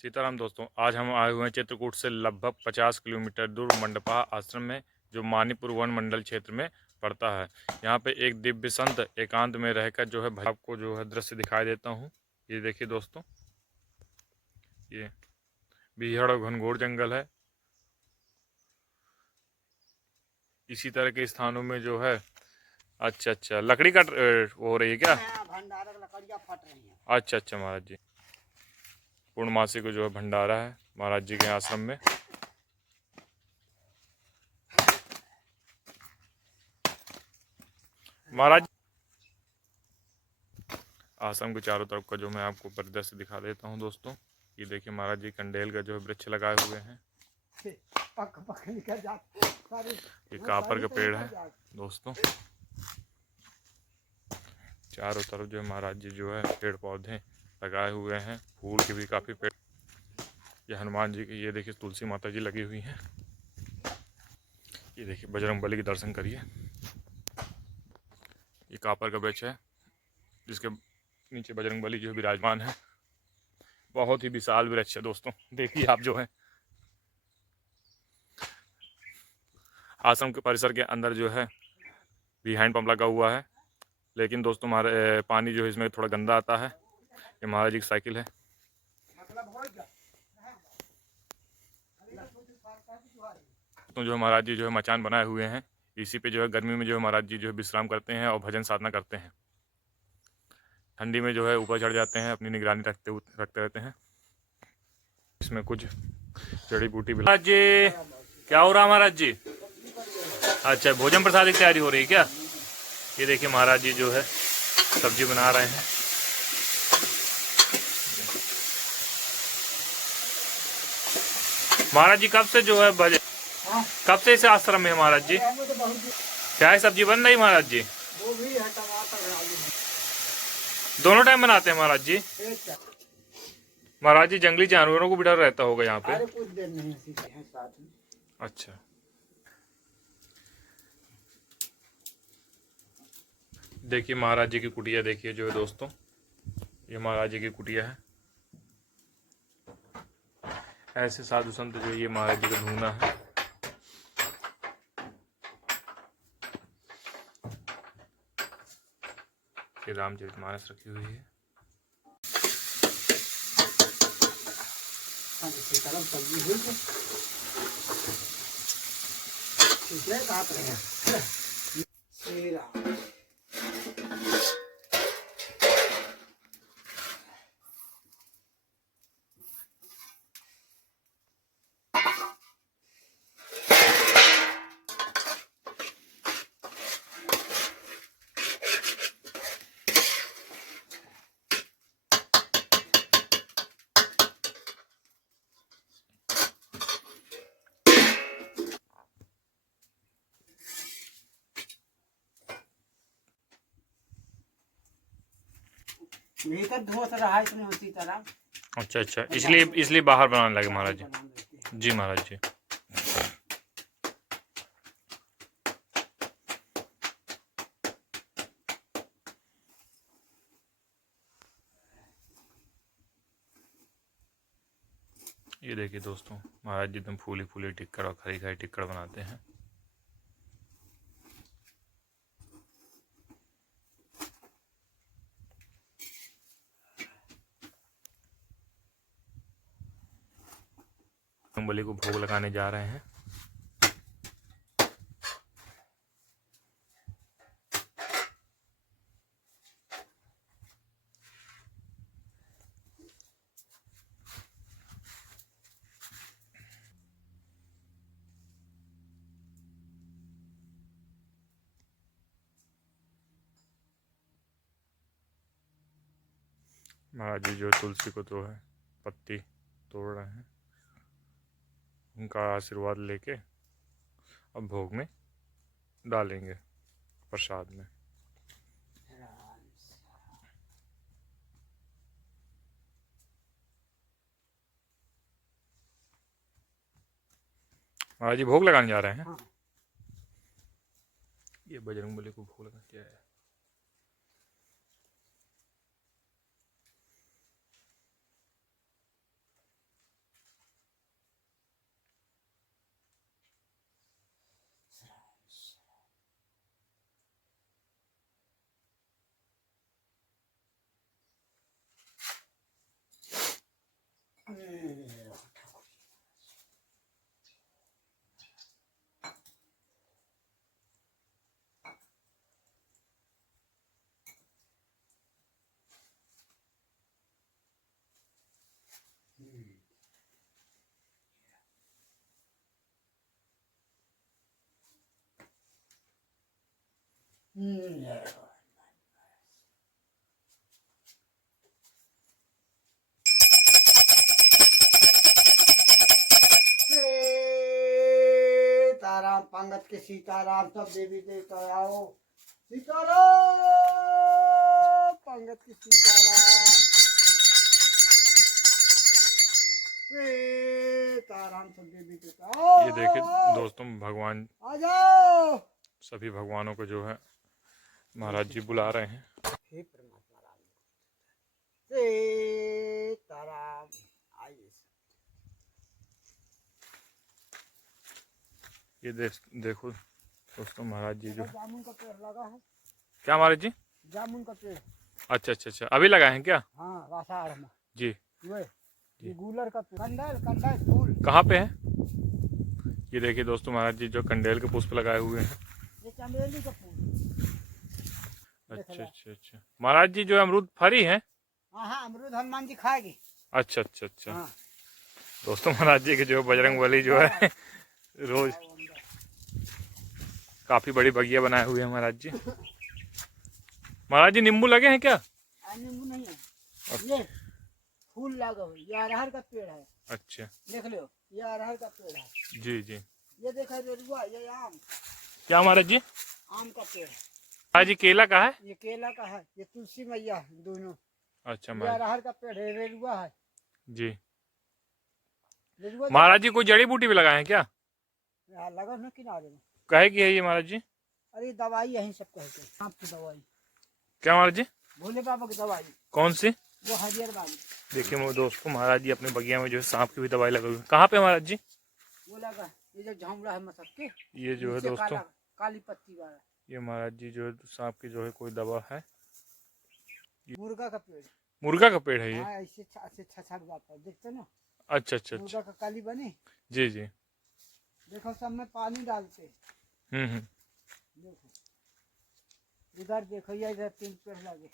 सीताराम दोस्तों, आज हम आए हुए हैं चित्रकूट से लगभग 50 किलोमीटर दूर मंडपा आश्रम में, जो मानीपुर वन मंडल क्षेत्र में पड़ता है। यहाँ पे एक दिव्य संत एकांत में रहकर जो है आपको जो है दृश्य दिखाई देता हूँ। ये देखिए दोस्तों, ये बीहड़ और घनघोर जंगल है। इसी तरह के स्थानों में जो है अच्छा लकड़ी कट वो हो रही है क्या? भंडारा लकड़ियाँ फट रही हैं। अच्छा महाराज जी, पूर्णमासी को जो है भंडारा है महाराज जी के आश्रम में। महाराज आश्रम के चारों तरफ का जो मैं आपको परिदृश्य दिखा देता हूँ दोस्तों। ये देखिए महाराज जी कंडेल का जो है वृक्ष लगाए हुए हैं। ये कापर का पेड़ है दोस्तों। चारों तरफ जो है महाराज जी जो है पेड़ पौधे लगाए हुए हैं, फूल के भी काफ़ी पेड़। ये हनुमान जी की, ये देखिए तुलसी माता जी लगी हुई हैं। ये देखिए बजरंग बली के दर्शन करिए। ये कापर का वृक्ष है जिसके नीचे बजरंग बली जो है विराजमान है। बहुत ही विशाल वृक्ष है दोस्तों, देखिए आप जो है। आश्रम के परिसर के अंदर जो है भी हैंड पंप लगा हुआ है, लेकिन दोस्तों हमारे पानी जो है इसमें थोड़ा गंदा आता है। ये महाराज जी की साइकिल है। तो जो महाराज जी जो है मचान बनाए हुए हैं, इसी पे जो है गर्मी में जो है महाराज जी जो है विश्राम करते हैं और भजन साधना करते हैं। ठंडी में जो है ऊपर चढ़ जाते हैं, अपनी निगरानी रखते रहते हैं। इसमें कुछ जड़ी बूटी भी। महाराज जी क्या हो रहा है महाराज जी? अच्छा, भोजन प्रसाद की तैयारी हो रही है क्या? ये देखिए महाराज जी जो है सब्जी बना रहे हैं। महाराज जी कब से जो है कब से इस आश्रम में है महाराज जी? क्या है सब्जी बन रही महाराज जी? दोनों टाइम बनाते हैं महाराज जी? महाराज जी जंगली जानवरों को भी डर रहता होगा यहाँ पे? कुछ देर नहीं है साथ में। अच्छा, देखिए महाराज जी की कुटिया देखिए जो है दोस्तों, ये महाराज जी की कुटिया है। ऐसे साधु संत जो ये महाराज जी का ढूंढना है। ये रामचरितमानस रखी हुई है। सब्जी हुई है। भीतर धोस रहा है इसमें उसी तरह। अच्छा, इसलिए बाहर बनाने लगे महाराज जी। जी महाराज जी। ये देखिए दोस्तों, महाराज जी एकदम फूली फूली टिक्कर और खरी खरी टिक्कर बनाते हैं। बलि को भोग लगाने जा रहे हैं। महाराज जी जो तुलसी को तो है पत्ती तोड़ रहे हैं, उनका आशीर्वाद लेके अब भोग में डालेंगे प्रसाद में। महाराज जी भोग लगाने जा रहे हैं। हाँ। ये बजरंगबली को भोग लगा क्या है? सीताराम पंगत के सीताराम सब देवी देवता आओ। सीताराम पंगत के सीताराम। सीताराम सब देवी देवता आओ। ये देखिए दोस्तों, भगवान आ जाओ। सभी भगवानों को जो है महाराज जी बुला रहे हैं। हे परमात्मा राम सीताराम आइए। ये देखो दोस्तों, महाराज जी जो है। जामुन का पेड़ लगा है। क्या महाराज जी? जामुन का पेड़। अच्छा अच्छा अच्छा, अभी लगाए हैं क्या? हाँ, आषाढ़ में। जी ये गूलर का पेड़। कंडल कंडल फूल। कहाँ पे है? ये देखिए दोस्तों, महाराज जी जो कंडेल के पुष्प लगाए हुए हैं। ये चमेली का फूल। अच्छा अच्छा अच्छा, महाराज जी जो है अमरूद फरी है। हाँ, अमरूद हनुमान जी खाएगी। अच्छा अच्छा अच्छा। हाँ। दोस्तों, महाराज जी के जो बजरंगबली जो है रोज काफी बड़ी बगिया बनाए हुए हैं महाराज जी। महाराज जी नींबू लगे हैं क्या? नींबू नहीं है। ये फूल लगा हुआ। ये अरहर का पेड़ है। अच्छा, देख लो, ये अरहर का पेड़ है। जी जी। ये देखा रेरुआ, ये आम। क्या महाराज जी? आम का पेड़ है। महाराज जी केला का है? ये केला का है। ये तुलसी मैया है दोनों। अच्छा ये महाराज अरहर का पेड़ है। रेरुआ है। जी। रेरुआ महाराज जी कोई जड़ी बूटी भी लगाए हैं क्या? यहाँ लगा ना किनारे में। कहे की है ये महाराज जी? अरे दवाई यही सब कहते हैं। सांप की दवाई। क्या महाराज जी? भोले बाबा की दवाई। कौन सी? वो हरियर वाली। देखिए दोस्तों, महाराज जी अपने बगिया में जो है सांप की भी दवाई लगी हुई है। कहाँ पे महाराज जी? वो लगा ये जो झामड़ा है मसक के। ये जो है दोस्तों, काली पत्ती वाला। ये महाराज जी जो है सांप की जो है कोई दवा है। मुर्गा का पेड़। मुर्गा का पेड़ है ये? हाँ, ऐसे छछक जाता है, देखते ना। अच्छा अच्छा अच्छा। मुर्गा का काली बनी। जी जी। देखो सब में पानी डालते। हम्म। देखो इधर देखो, ये इधर 3 पेड़ लगे।